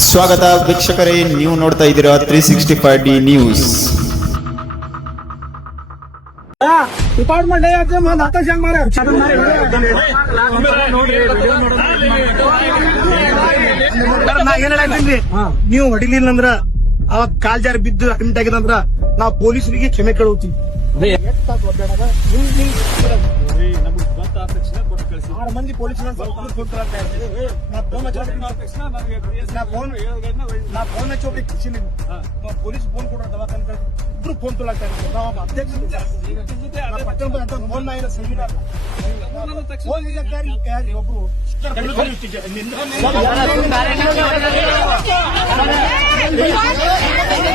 ಸ್ವಾಗತ ವೀಕ್ಷಕರೇ ನೀವು ನೋಡ್ತಾ ಇದ್ದೀರಾ three sixty five D news department ನೀವು ಹೊಡಿಲಿಲ್ಲ ಅಂದ್ರ ಅವಾಗ ಕಾಲ್ ಜಾರಿ ಬಿದ್ದು ಅಡ್ಮಿಟ್ ಆಗಿದಂದ್ರ ನಾವು ಪೊಲೀಸರಿಗೆ ಕ್ಷಮೆ ಕೇಳುತ್ತೀವಿ ಆರು ಮಂದಿ ಪೊಲೀಸ್ ನಾ ಫೋನ್ ನಾ ಫೋನ್ ನಾ ಫೋನ್ ಹಚ್ಚಿ ಒಬ್ರಿಗೆ ಕಳ್ಸೀನಿ. ನಾ ಪೊಲೀಸ್ ಫೋನ್ ಕೊಡ್ರ ದವಾಖಾನೆ ಇಬ್ರು ಫೋನ್ ತೊಗೊಳಕ್ ನಾವು ಒಬ್ಬ ಅಧ್ಯಕ್ಷ ನಾ ಪಟ್ಟಣ ಬಂದ ಅಂತ ಫೋನ್ ನಾ ಇಲ್ಲ ಸಹಿ ಇಲ್ಲ. ಫೋನ್ ಇಲ್ಲ ಯಾರು ಯಾರು ಒಬ್ರು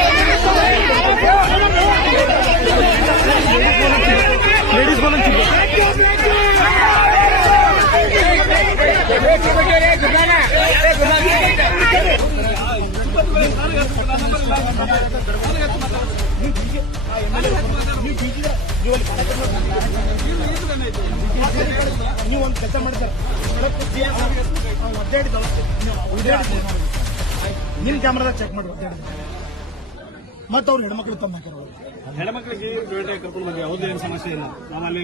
ಲೇಡೀಸ್ ನೀವು ಒಂದು ಕೆಲಸ ನಿಮ್ ಕ್ಯಾಮ್ರಾದಾಗ ಚೆಕ್ ಮಾಡಿ ಮತ್ತೆ ಅವ್ರು ಹೆಣ್ಮಕ್ಳು ತಮ್ಮ. ಹೆಣ್ಮಕ್ಳಿಗೆ ಬೇಟೆ ಕರ್ಕೊಂಡು ಬಂದ್ವಿ, ಯಾವುದೇ ಸಮಸ್ಯೆ ಇಲ್ಲ ನಮ್ಮಲ್ಲಿ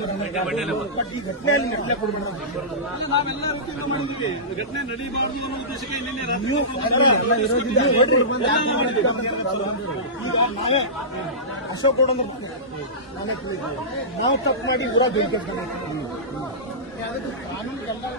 ಬಟ್ ಈ ಘಟನೆಯಲ್ಲಿ ಕೊಡ್ಬೇಡ ಮಾಡಿದ್ದೀವಿ. ಘಟನೆ ನಡೀಬಾರ್ದು ಅನ್ನೋ ಉದ್ದೇಶಕ್ಕೆ ಈಗ ನಾವೇ ಅಶೋಕ್ ಗೌಡ ನಾನೇ. ನಾವು ತಪ್ಪು ಮಾಡಿ ಊರ